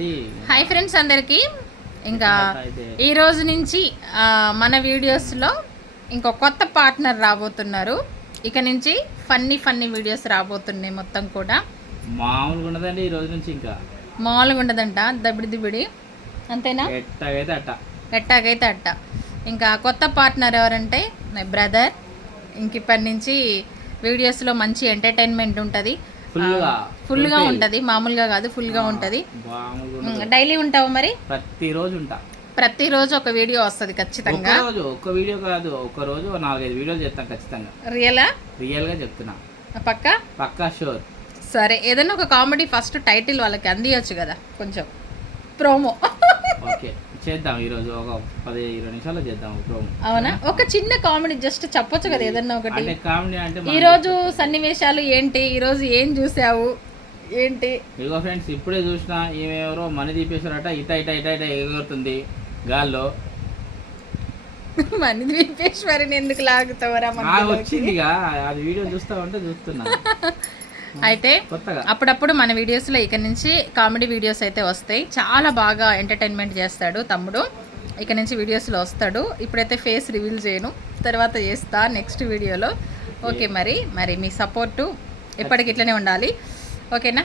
Hi friends అందరికీ. ఇంకా ఈ రోజు నుంచి మన వీడియోస్లో ఇంకో కొత్త పార్ట్నర్ రాబోతున్నారు. ఇక నుంచి ఫన్నీ వీడియోస్ రాబోతున్నాయి. మొత్తం కూడా మామూలుగా ఉండదండి. ఈ రోజు నుంచి ఇంకా మామూలుగా ఉండదంట. దబిడి అంతేనా? ఎట్టాగైతే అట్ట. ఇంకా కొత్త పార్ట్నర్ ఎవరంటే మై బ్రదర్. ఇంక ఇప్పటి నుంచి వీడియోస్లో మంచి ఎంటర్టైన్మెంట్ ఉంటుంది. ఫుల్గా ఉంటుంది, మామూలుగా కాదు, ఫుల్గా ఉంటుంది. డైలీ ఉంటావు మరి? ప్రతిరోజు ఒక వీడియో వస్తుంది ఖచ్చితంగా. ఒక వీడియో కాదు, ఒక రోజు 4-5 వీడియోలు చేస్తాం ఖచ్చితంగా. రియల్గా చెప్తున్నా. పక్కా షూర్. సరే, ఏదైనా ఒక కామెడీ ఫస్ట్ టైటిల్ వాళ్ళకి అందియొచ్చు కదా, కొంచెం ప్రోమో. ఓకే, చేద్దాం. ఈరోజు ఒక 10-20 నిమిషాలు చేద్దాం ప్రోమో. అవునా? ఒక చిన్న కామెడీ జస్ట్ చెప్పొచ్చు కదా ఏదన్నా ఒకటి. కామెడీ అంటే ఈరోజు సన్నివేశాలు ఏంటి, ఈరోజు ఏం చూసావు ఏంటి? ఇదిగో ఫ్రెండ్స్, ఇప్పుడే చూసిన ఈమెవరో మనీ తీపేశారట. ఇట ఎగురుతుంది గాల్లో. మనీ దీపేశ్వరిని ఎందుకు లాగుతావరా? వచ్చిందిగా, అది వీడియో చూస్తా ఉంటే చూస్తున్నా. అయితే అప్పుడప్పుడు మన వీడియోస్లో ఇక నుంచి కామెడీ వీడియోస్ అయితే వస్తాయి. చాలా బాగా ఎంటర్టైన్మెంట్ చేస్తాడు తమ్ముడు. ఇక నుంచి వీడియోస్లో వస్తాడు. ఇప్పుడైతే ఫేస్ రివీల్ చేయను, తర్వాత చేస్తా నెక్స్ట్ వీడియోలో. ఓకే, మరి మీ సపోర్టు ఎప్పటికి ఇట్లనే ఉండాలి. ఓకేనా?